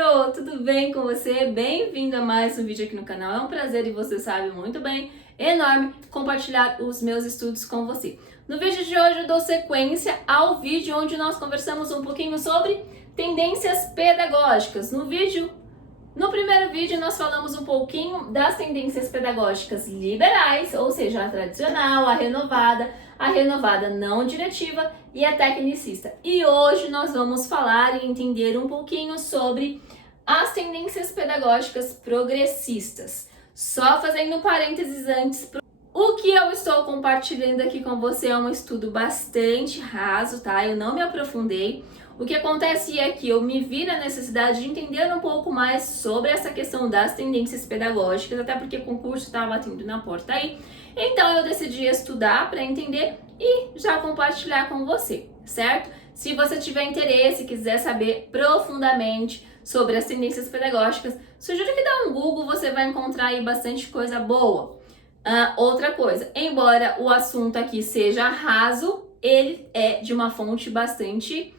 Pro, tudo bem com você? Bem-vindo a mais um vídeo aqui no canal. É um prazer e você sabe muito bem, enorme, compartilhar os meus estudos com você. No vídeo de hoje eu dou sequência ao vídeo onde nós conversamos um pouquinho sobre tendências pedagógicas. No primeiro vídeo nós falamos um pouquinho das tendências pedagógicas liberais, ou seja, a tradicional, a renovada não diretiva e a tecnicista. E hoje nós vamos falar e entender um pouquinho sobre as tendências pedagógicas progressistas. Só fazendo um parênteses antes, o que eu estou compartilhando aqui com você é um estudo bastante raso, tá? Eu não me aprofundei. O que acontece é que eu me vi na necessidade de entender um pouco mais sobre essa questão das tendências pedagógicas, até porque o concurso estava batendo na porta aí. Então eu decidi estudar para entender e já compartilhar com você, certo? Se você tiver interesse e quiser saber profundamente sobre as tendências pedagógicas, sugiro que dá um Google, você vai encontrar aí bastante coisa boa. Outra coisa, embora o assunto aqui seja raso, ele é de uma fonte bastante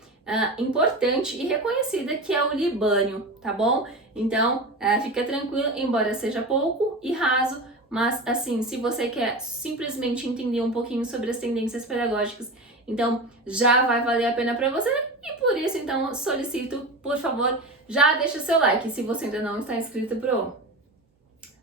importante e reconhecida, que é o Libânio, tá bom? Então, fica tranquilo, embora seja pouco e raso, mas assim, se você quer simplesmente entender um pouquinho sobre as tendências pedagógicas, então já vai valer a pena para você, e por isso, então, solicito, por favor, já deixa o seu like, se você ainda não está inscrito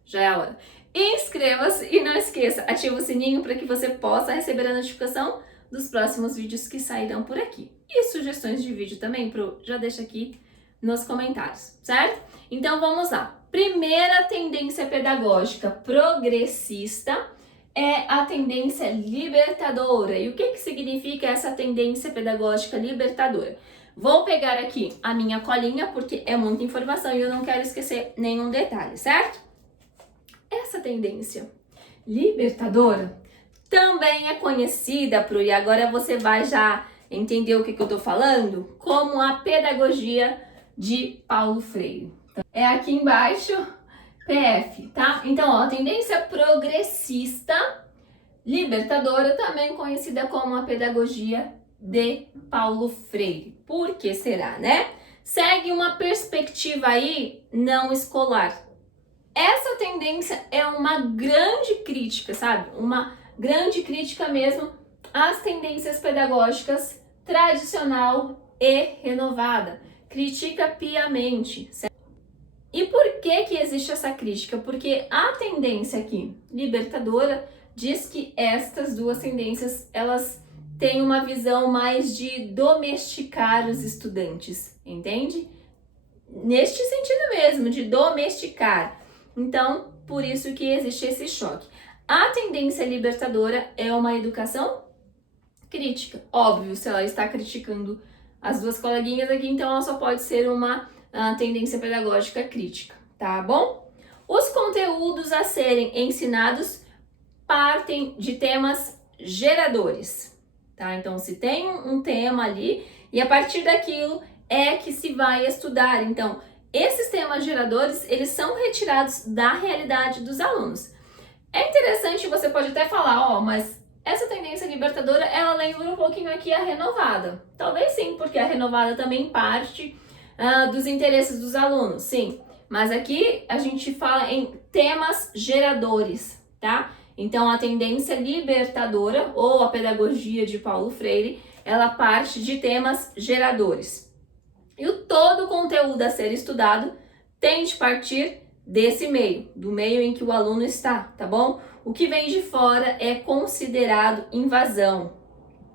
já é a hora. Inscreva-se e não esqueça, ativa o sininho para que você possa receber a notificação dos próximos vídeos que sairão por aqui. E sugestões de vídeo também, já deixa aqui nos comentários, certo? Então vamos lá. Primeira tendência pedagógica progressista é a tendência libertadora. E o que significa essa tendência pedagógica libertadora? Vou pegar aqui a minha colinha, porque é muita informação e eu não quero esquecer nenhum detalhe, certo? Essa tendência libertadora também é conhecida, e agora você vai já entender o que eu tô falando, como a pedagogia de Paulo Freire. É aqui embaixo, PF, tá? Então, ó, tendência progressista libertadora, também conhecida como a pedagogia de Paulo Freire. Por que será, né? Segue uma perspectiva aí não escolar. Essa tendência é uma grande crítica, sabe? Uma grande crítica mesmo às tendências pedagógicas tradicional e renovada. Critica piamente, certo? E por que existe essa crítica? Porque a tendência aqui, libertadora, diz que estas duas tendências, elas têm uma visão mais de domesticar os estudantes, entende? Neste sentido mesmo, de domesticar. Então, por isso que existe esse choque. A tendência libertadora é uma educação crítica. Óbvio, se ela está criticando as duas coleguinhas aqui, então ela só pode ser uma tendência pedagógica crítica, tá bom? Os conteúdos a serem ensinados partem de temas geradores, tá? Então, se tem um tema ali, e a partir daquilo é que se vai estudar. Então, esses temas geradores, eles são retirados da realidade dos alunos. É interessante, você pode até falar, ó, mas essa tendência libertadora, ela lembra um pouquinho aqui a renovada. Talvez sim, porque a renovada também parte dos interesses dos alunos, sim. Mas aqui a gente fala em temas geradores, tá? Então, a tendência libertadora, ou a pedagogia de Paulo Freire, ela parte de temas geradores. E todo o conteúdo a ser estudado tem de partir desse meio, do meio em que o aluno está, tá bom? O que vem de fora é considerado invasão,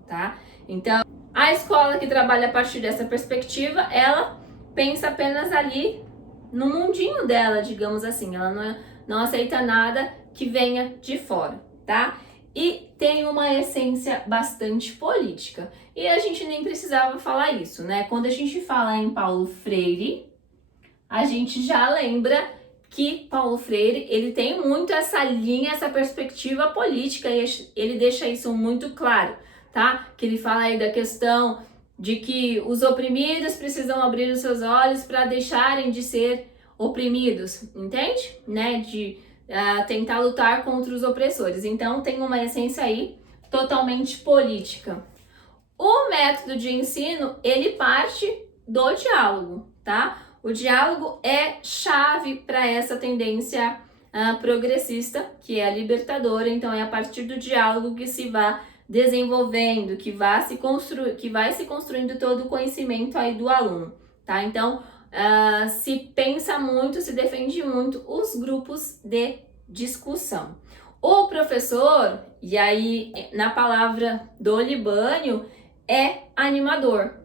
tá? Então, a escola que trabalha a partir dessa perspectiva, ela pensa apenas ali no mundinho dela, digamos assim. Ela não aceita nada que venha de fora, tá? E tem uma essência bastante política. E a gente nem precisava falar isso, né? Quando a gente fala em Paulo Freire, a gente já lembra que Paulo Freire, ele tem muito essa linha, essa perspectiva política, e ele deixa isso muito claro, tá? Que ele fala aí da questão de que os oprimidos precisam abrir os seus olhos para deixarem de ser oprimidos, entende? Né? De tentar lutar contra os opressores. Então, tem uma essência aí totalmente política. O método de ensino, ele parte do diálogo, tá? O diálogo é chave para essa tendência progressista, que é a libertadora. Então, é a partir do diálogo que se vai desenvolvendo, que vai se construindo todo o conhecimento aí do aluno, tá? Então, se pensa muito, se defende muito os grupos de discussão. O professor, e aí na palavra do Libânio, é animador.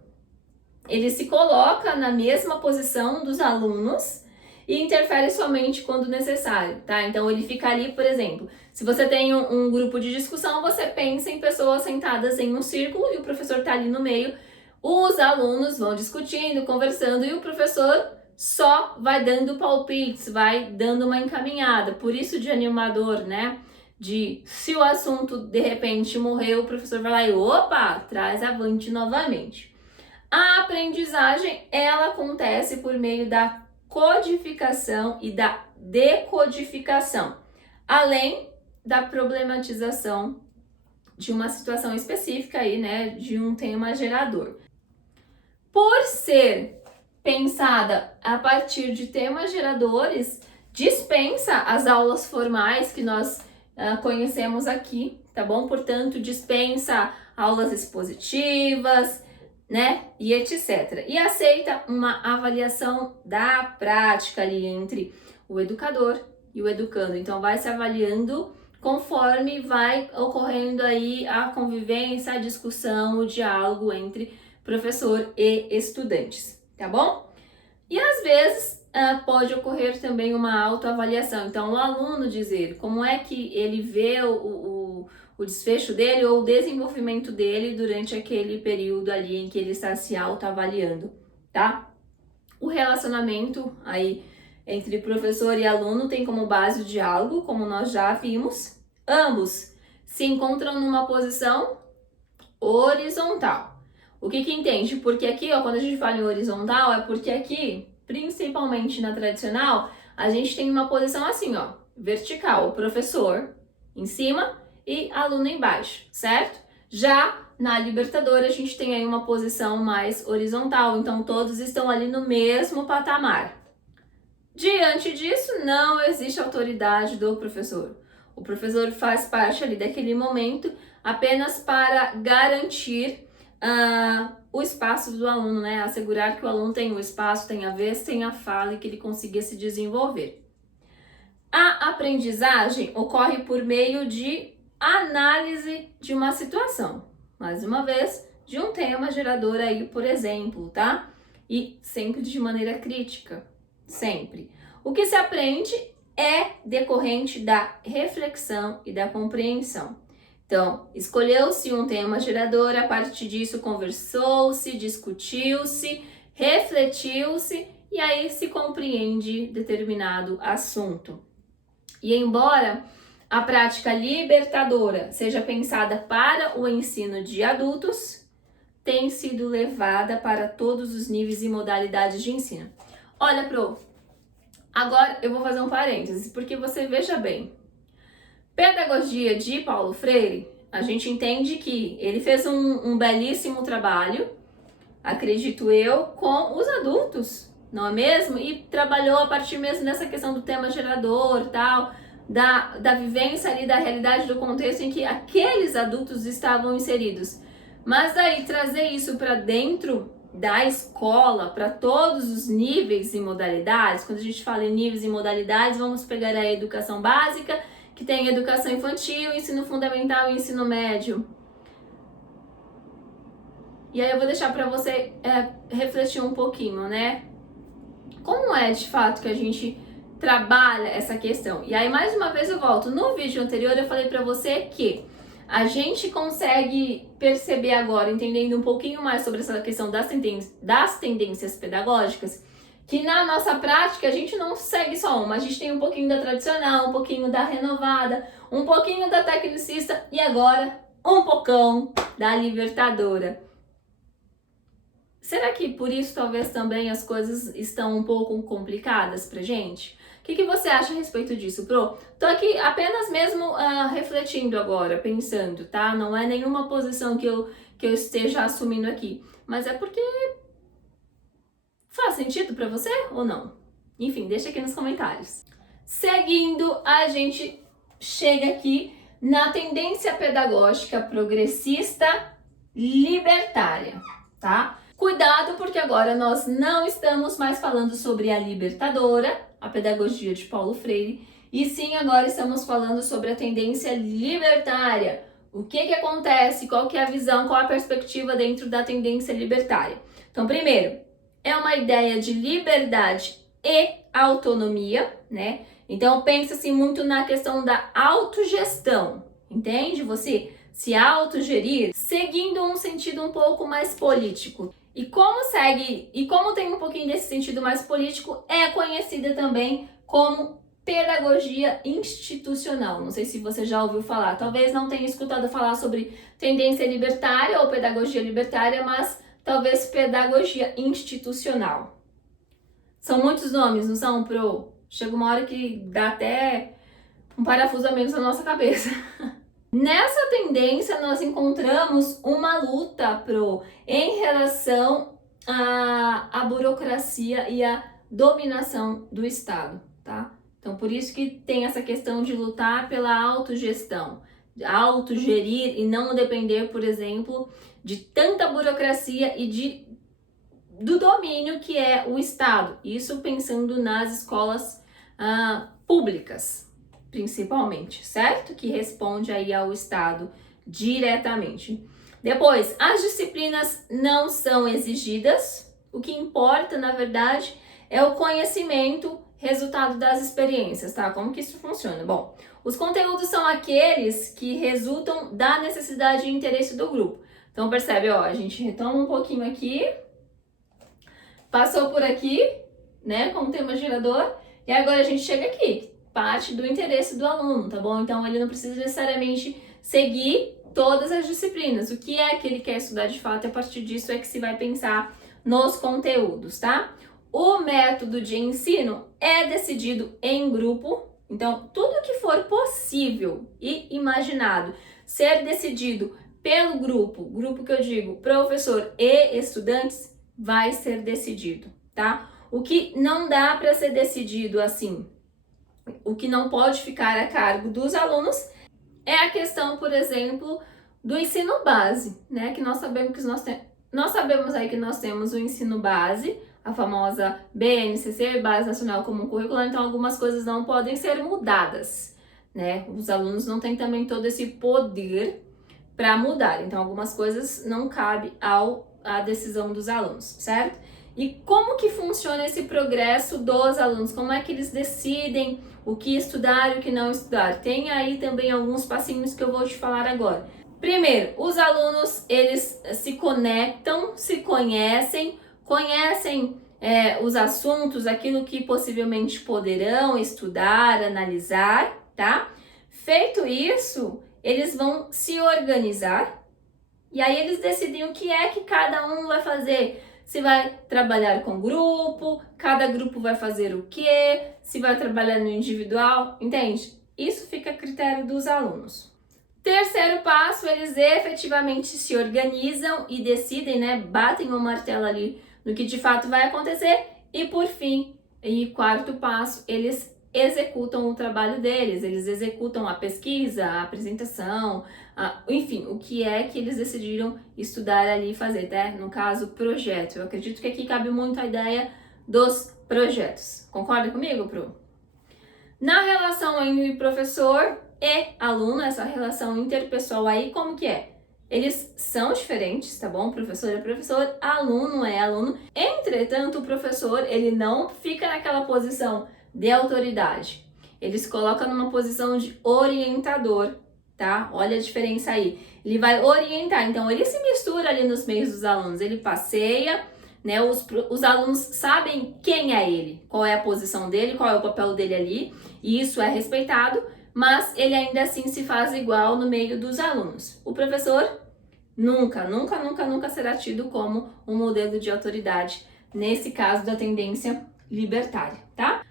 Ele se coloca na mesma posição dos alunos e interfere somente quando necessário, tá? Então ele fica ali, por exemplo, se você tem um grupo de discussão, você pensa em pessoas sentadas em um círculo e o professor tá ali no meio, os alunos vão discutindo, conversando e o professor só vai dando palpites, vai dando uma encaminhada, por isso de animador, né? De se o assunto de repente morreu, o professor vai lá e opa, traz avante novamente. A aprendizagem, ela acontece por meio da codificação e da decodificação, além da problematização de uma situação específica aí, né, de um tema gerador. Por ser pensada a partir de temas geradores, dispensa as aulas formais que nós conhecemos aqui, tá bom? Portanto, dispensa aulas expositivas, né, e etc. E aceita uma avaliação da prática ali entre o educador e o educando. Então, vai se avaliando conforme vai ocorrendo aí a convivência, a discussão, o diálogo entre professor e estudantes, tá bom? E às vezes pode ocorrer também uma autoavaliação. Então, o aluno dizer como é que ele vê o desfecho dele ou o desenvolvimento dele durante aquele período ali em que ele está se autoavaliando, tá? O relacionamento aí entre professor e aluno tem como base o diálogo, como nós já vimos. Ambos se encontram numa posição horizontal. O que entende? Porque aqui, ó, quando a gente fala em horizontal, é porque aqui, principalmente na tradicional, a gente tem uma posição assim, ó, vertical, o professor em cima e aluno embaixo, certo? Já na Libertadora, a gente tem aí uma posição mais horizontal, então todos estão ali no mesmo patamar. Diante disso, não existe autoridade do professor. O professor faz parte ali daquele momento apenas para garantir o espaço do aluno, né? Assegurar que o aluno tem o espaço, tem a vez, tem a fala e que ele consiga se desenvolver. A aprendizagem ocorre por meio de análise de uma situação. Mais uma vez, de um tema gerador aí, por exemplo, tá? E sempre de maneira crítica, sempre. O que se aprende é decorrente da reflexão e da compreensão. Então, escolheu-se um tema gerador, a partir disso conversou-se, discutiu-se, refletiu-se e aí se compreende determinado assunto. E embora a prática libertadora seja pensada para o ensino de adultos, tem sido levada para todos os níveis e modalidades de ensino. Olha, agora eu vou fazer um parênteses, porque você veja bem, pedagogia de Paulo Freire, a gente entende que ele fez um belíssimo trabalho, acredito eu, com os adultos, não é mesmo? E trabalhou a partir mesmo dessa questão do tema gerador, tal, da vivência ali, da realidade, do contexto em que aqueles adultos estavam inseridos. Mas daí trazer isso para dentro da escola, para todos os níveis e modalidades, quando a gente fala em níveis e modalidades, vamos pegar a educação básica, que tem educação infantil, ensino fundamental e ensino médio. E aí eu vou deixar para você refletir um pouquinho, né? Como é de fato que a gente trabalha essa questão? E aí mais uma vez eu volto. No vídeo anterior eu falei para você que a gente consegue perceber agora, entendendo um pouquinho mais sobre essa questão das tendências pedagógicas, que na nossa prática a gente não segue só uma, a gente tem um pouquinho da tradicional, um pouquinho da renovada, um pouquinho da tecnicista e agora um pocão da libertadora. Será que por isso talvez também as coisas estão um pouco complicadas pra gente? O que você acha a respeito disso, Pro? Tô aqui apenas mesmo refletindo agora, pensando, tá? Não é nenhuma posição que eu esteja assumindo aqui, mas é porque Faz sentido para você ou não? Enfim, deixa aqui nos comentários. Seguindo, a gente chega aqui na tendência pedagógica progressista libertária, tá? Cuidado, porque agora nós não estamos mais falando sobre a libertadora, a pedagogia de Paulo Freire, e sim agora estamos falando sobre a tendência libertária. O que acontece? Qual que é a visão? Qual a perspectiva dentro da tendência libertária? Então, primeiro, é uma ideia de liberdade e autonomia, né? Então, pensa assim muito na questão da autogestão, entende? Você se autogerir, seguindo um sentido um pouco mais político. E como tem um pouquinho desse sentido mais político, é conhecida também como pedagogia institucional. Não sei se você já ouviu falar, talvez não tenha escutado falar sobre tendência libertária ou pedagogia libertária, mas talvez pedagogia institucional. São muitos nomes, não são, pro? Chega uma hora que dá até um parafuso a menos na nossa cabeça. Nessa tendência, nós encontramos uma luta em relação à burocracia e à dominação do Estado, tá? Então, por isso que tem essa questão de lutar pela autogestão, autogerir e não depender, por exemplo, de tanta burocracia e do domínio que é o Estado. Isso pensando nas escolas públicas, principalmente, certo? Que responde aí ao Estado diretamente. Depois, as disciplinas não são exigidas. O que importa, na verdade, é o conhecimento, resultado das experiências, tá? Como que isso funciona? Bom, os conteúdos são aqueles que resultam da necessidade e interesse do grupo. Então, percebe, ó, a gente retoma um pouquinho aqui, passou por aqui, né, como tema gerador, e agora a gente chega aqui, parte do interesse do aluno, tá bom? Então, ele não precisa necessariamente seguir todas as disciplinas. O que é que ele quer estudar de fato, e a partir disso é que se vai pensar nos conteúdos, tá? O método de ensino é decidido em grupo, então tudo que for possível e imaginado ser decidido pelo grupo que eu digo, professor e estudantes, vai ser decidido, tá? O que não dá para ser decidido assim, o que não pode ficar a cargo dos alunos é a questão, por exemplo, do ensino base, né? Que nós sabemos aí que nós temos o ensino base, a famosa BNCC, Base Nacional Comum Curricular, então algumas coisas não podem ser mudadas, né? Os alunos não têm também todo esse poder para mudar, então algumas coisas não cabe à decisão dos alunos, certo? E como que funciona esse progresso dos alunos? Como é que eles decidem o que estudar e o que não estudar? Tem aí também alguns passinhos que eu vou te falar agora. Primeiro, os alunos, eles se conectam, se conhecem os assuntos, aquilo que possivelmente poderão estudar, analisar, tá? Feito isso, eles vão se organizar e aí eles decidem o que é que cada um vai fazer. Se vai trabalhar com grupo, cada grupo vai fazer o quê, se vai trabalhar no individual, entende? Isso fica a critério dos alunos. Terceiro passo, eles efetivamente se organizam e decidem, né? Batem o martelo ali no que de fato vai acontecer. E por fim, e quarto passo, eles executam o trabalho deles, eles executam a pesquisa, a apresentação, enfim, o que é que eles decidiram estudar ali e fazer, né? No caso, projeto. Eu acredito que aqui cabe muito a ideia dos projetos. Concorda comigo, Pro? Na relação entre professor e aluno, essa relação interpessoal aí, como que é? Eles são diferentes, tá bom? Professor é professor, aluno é aluno. Entretanto, o professor, ele não fica naquela posição de autoridade. Ele se coloca numa posição de orientador, tá? Olha a diferença aí. Ele vai orientar, então ele se mistura ali nos meios dos alunos, ele passeia, né? Os alunos sabem quem é ele, qual é a posição dele, qual é o papel dele ali, e isso é respeitado, mas ele ainda assim se faz igual no meio dos alunos. O professor nunca será tido como um modelo de autoridade, nesse caso da tendência libertária, tá?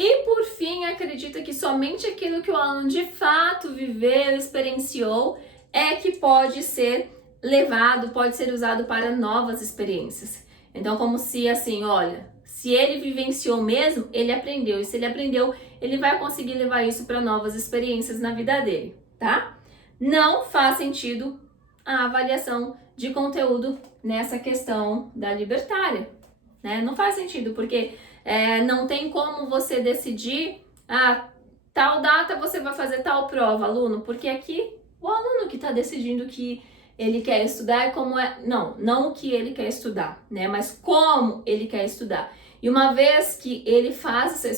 E por fim, acredita que somente aquilo que o aluno de fato viveu, experienciou, é que pode ser levado, pode ser usado para novas experiências. Então, como se assim, olha, se ele vivenciou mesmo, ele aprendeu. E se ele aprendeu, ele vai conseguir levar isso para novas experiências na vida dele, tá? Não faz sentido a avaliação de conteúdo nessa questão da libertária, né? Não faz sentido, porque não tem como você decidir, tal data você vai fazer tal prova, aluno, porque aqui o aluno que está decidindo que ele quer estudar e como é. Não o que ele quer estudar, né? Mas como ele quer estudar. E uma vez que ele faz essa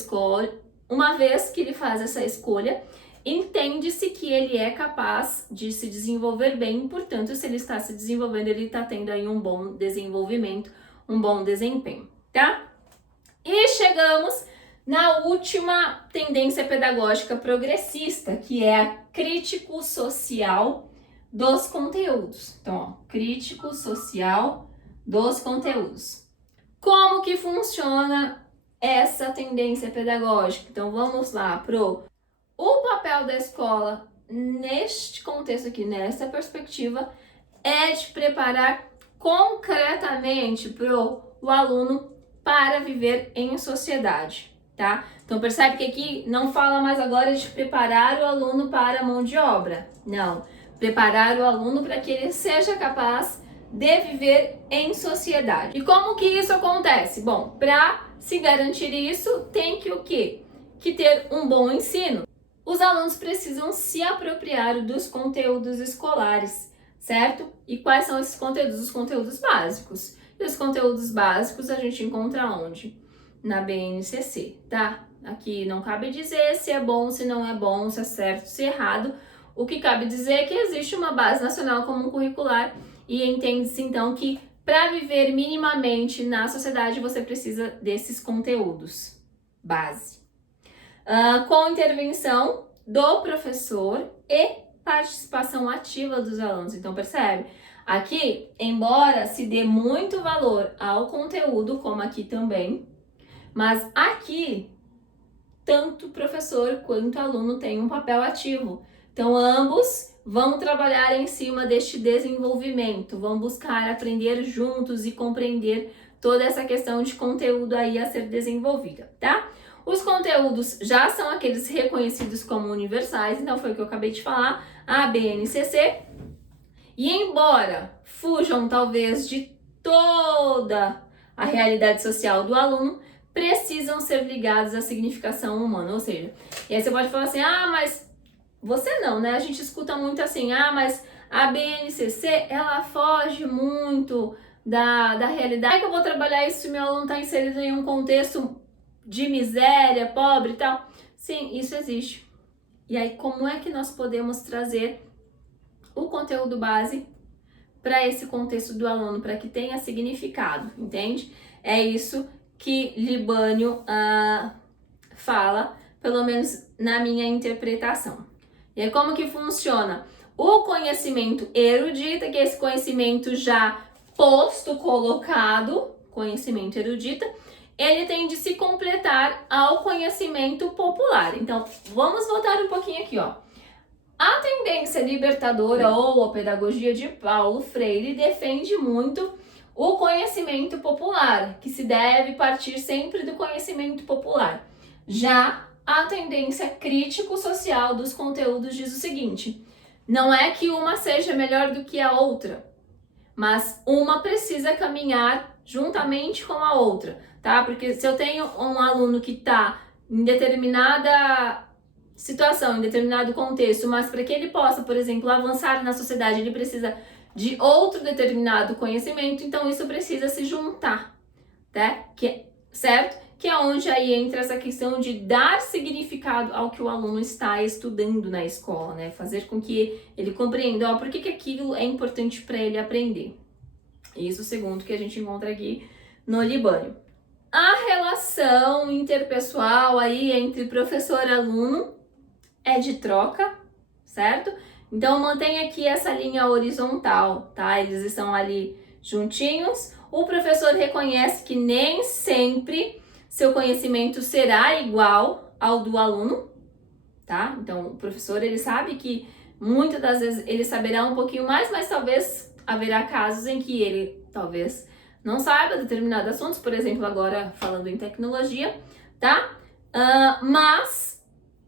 escolha, entende-se que ele é capaz de se desenvolver bem, portanto, se ele está se desenvolvendo, ele está tendo aí um bom desenvolvimento, um bom desempenho, tá? E chegamos na última tendência pedagógica progressista, que é a crítico-social dos conteúdos. Então, ó, crítico-social dos conteúdos. Como que funciona essa tendência pedagógica? Então, vamos lá o papel da escola neste contexto aqui, nessa perspectiva, é de preparar concretamente o aluno para viver em sociedade, tá? Então percebe que aqui não fala mais agora de preparar o aluno para a mão de obra, não. Preparar o aluno para que ele seja capaz de viver em sociedade. E como que isso acontece? Bom, para se garantir isso, tem que o quê? Que ter um bom ensino. Os alunos precisam se apropriar dos conteúdos escolares, certo? E quais são esses conteúdos? Os conteúdos básicos. E os conteúdos básicos a gente encontra onde? Na BNCC, tá? Aqui não cabe dizer se é bom, se não é bom, se é certo, se é errado. O que cabe dizer é que existe uma base nacional comum curricular e entende-se então que para viver minimamente na sociedade você precisa desses conteúdos base. Com intervenção do professor e participação ativa dos alunos. Então percebe? Aqui, embora se dê muito valor ao conteúdo, como aqui também, mas aqui tanto professor quanto aluno têm um papel ativo. Então ambos vão trabalhar em cima deste desenvolvimento, vão buscar aprender juntos e compreender toda essa questão de conteúdo aí a ser desenvolvida, tá? Os conteúdos já são aqueles reconhecidos como universais, então foi o que eu acabei de falar, a BNCC. E embora fujam talvez de toda a realidade social do aluno, precisam ser ligados à significação humana, ou seja, e aí você pode falar assim, mas você não, né? A gente escuta muito assim, mas a BNCC, ela foge muito da realidade. Como é que eu vou trabalhar isso se meu aluno está inserido em um contexto de miséria, pobre e tal? Sim, isso existe. E aí, como é que nós podemos trazer o conteúdo base para esse contexto do aluno, para que tenha significado, entende? É isso que Libânio fala, pelo menos na minha interpretação. E aí, como que funciona? O conhecimento erudito, que é esse conhecimento já posto, colocado, conhecimento erudito, ele tem de se completar ao conhecimento popular. Então, vamos voltar um pouquinho aqui, ó. A tendência libertadora ou a pedagogia de Paulo Freire defende muito o conhecimento popular, que se deve partir sempre do conhecimento popular. Já a tendência crítico-social dos conteúdos diz o seguinte: não é que uma seja melhor do que a outra, mas uma precisa caminhar juntamente com a outra, tá? Porque se eu tenho um aluno que está em determinada situação, em determinado contexto, mas para que ele possa, por exemplo, avançar na sociedade, ele precisa de outro determinado conhecimento, então isso precisa se juntar, tá? Certo? Que é onde aí entra essa questão de dar significado ao que o aluno está estudando na escola, né? Fazer com que ele compreenda, por que aquilo é importante para ele aprender. Isso segundo que a gente encontra aqui no Libânio. A relação interpessoal aí entre professor e aluno é de troca, certo? Então mantém aqui essa linha horizontal, tá? Eles estão ali juntinhos. O professor reconhece que nem sempre seu conhecimento será igual ao do aluno, tá? Então o professor, ele sabe que muitas das vezes ele saberá um pouquinho mais, mas talvez haverá casos em que ele talvez não saiba determinados assuntos, por exemplo, agora falando em tecnologia, tá? Mas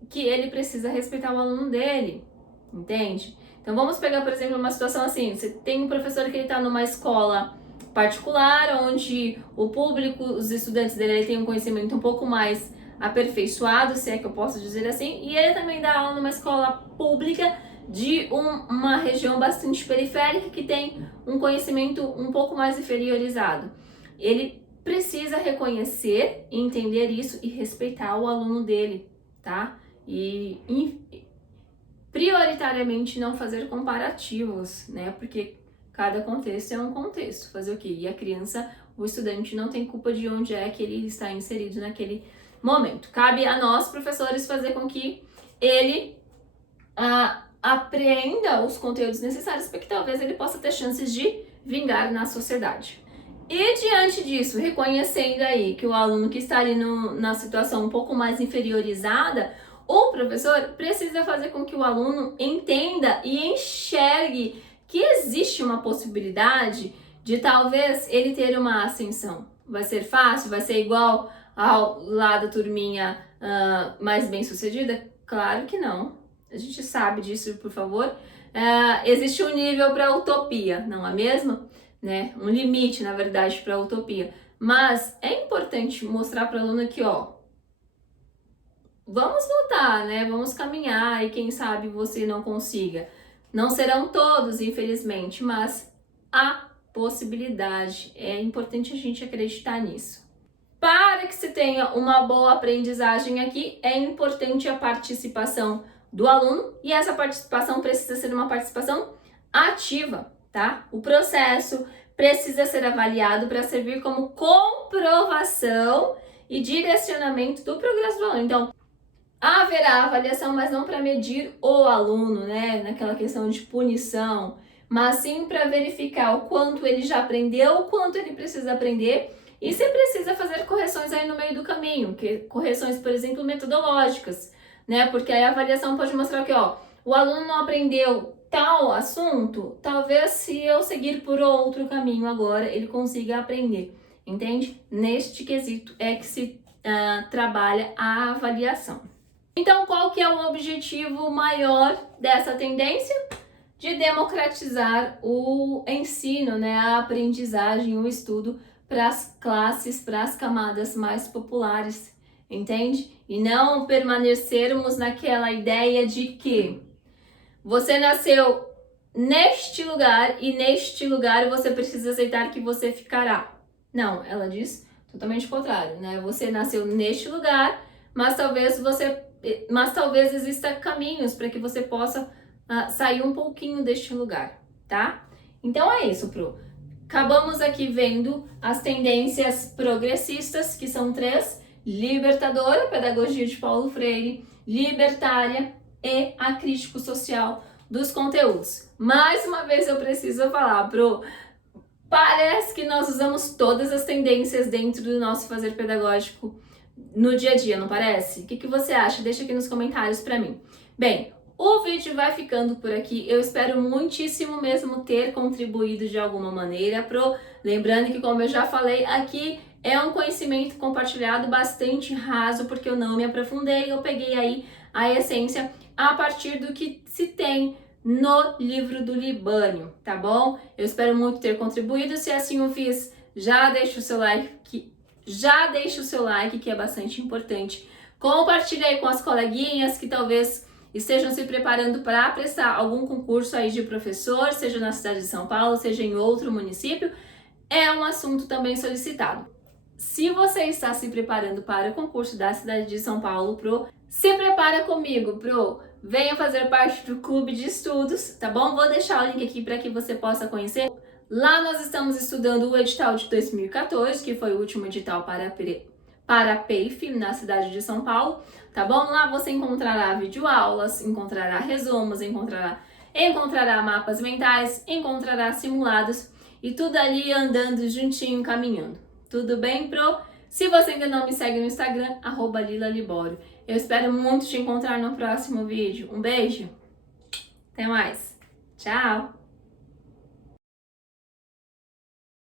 que ele precisa respeitar o aluno dele, entende? Então vamos pegar, por exemplo, uma situação assim, você tem um professor que ele está numa escola particular, onde o público, os estudantes dele, ele tem um conhecimento um pouco mais aperfeiçoado, se é que eu posso dizer assim, e ele também dá aula numa escola pública de uma região bastante periférica que tem um conhecimento um pouco mais inferiorizado. Ele precisa reconhecer, entender isso e respeitar o aluno dele, tá? E prioritariamente não fazer comparativos, né? Porque cada contexto é um contexto. Fazer o quê? E a criança, o estudante, não tem culpa de onde é que ele está inserido naquele momento. Cabe a nós, professores, fazer com que ele aprenda os conteúdos necessários para que talvez ele possa ter chances de vingar na sociedade. E diante disso, reconhecendo aí que o aluno que está ali na situação um pouco mais inferiorizada, o professor precisa fazer com que o aluno entenda e enxergue que existe uma possibilidade de talvez ele ter uma ascensão. Vai ser fácil? Vai ser igual ao lá da turminha mais bem sucedida? Claro que não. A gente sabe disso, por favor. Existe um nível para utopia, não é mesmo? Né? Um limite, na verdade, para a utopia. Mas é importante mostrar para o aluno que, ó, vamos lutar, né? Vamos caminhar e quem sabe você não consiga. Não serão todos, infelizmente, mas há possibilidade. É importante a gente acreditar nisso. Para que se tenha uma boa aprendizagem aqui, é importante a participação do aluno e essa participação precisa ser uma participação ativa, tá? O processo precisa ser avaliado para servir como comprovação e direcionamento do progresso do aluno. Então, haverá avaliação, mas não para medir o aluno, né? Naquela questão de punição, mas sim para verificar o quanto ele já aprendeu, o quanto ele precisa aprender e se precisa fazer correções aí no meio do caminho, correções, por exemplo, metodológicas, né? Porque aí a avaliação pode mostrar que, ó, o aluno não aprendeu tal assunto, talvez se eu seguir por outro caminho agora, ele consiga aprender, entende? Neste quesito é que se trabalha a avaliação. Então, qual que é o objetivo maior dessa tendência? De democratizar o ensino, né, a aprendizagem, o estudo para as classes, para as camadas mais populares, entende? E não permanecermos naquela ideia de que você nasceu neste lugar e neste lugar você precisa aceitar que você ficará. Não, ela diz totalmente o contrário, né? Você nasceu neste lugar, mas talvez exista caminhos para que você possa sair um pouquinho deste lugar, tá? Então é isso, Pro. Acabamos aqui vendo as tendências progressistas, que são 3: libertadora, pedagogia de Paulo Freire, libertária e a crítico social dos conteúdos. Mais uma vez eu preciso falar, Pro, parece que nós usamos todas as tendências dentro do nosso fazer pedagógico no dia a dia, não parece? O que você acha? Deixa aqui nos comentários para mim. Bem, o vídeo vai ficando por aqui. Eu espero muitíssimo mesmo ter contribuído de alguma maneira. Lembrando que, como eu já falei, aqui é um conhecimento compartilhado bastante raso, porque eu não me aprofundei. Eu peguei aí a essência a partir do que se tem no livro do Libânio, tá bom? Eu espero muito ter contribuído. Se assim o fiz, já deixa o seu like, que é bastante importante. Compartilha aí com as coleguinhas que talvez estejam se preparando para prestar algum concurso aí de professor, seja na cidade de São Paulo, seja em outro município. É um assunto também solicitado. Se você está se preparando para o concurso da cidade de São Paulo, Pro, se prepara comigo, Pro. Venha fazer parte do clube de estudos, tá bom? Vou deixar o link aqui para que você possa conhecer. Lá nós estamos estudando o edital de 2014, que foi o último edital para a PEIF na cidade de São Paulo, tá bom? Lá você encontrará videoaulas, encontrará resumos, encontrará mapas mentais, encontrará simulados e tudo ali andando juntinho, caminhando. Tudo bem, Pro? Se você ainda não me segue no Instagram, @LilaLibório. Eu espero muito te encontrar no próximo vídeo. Um beijo, até mais, tchau!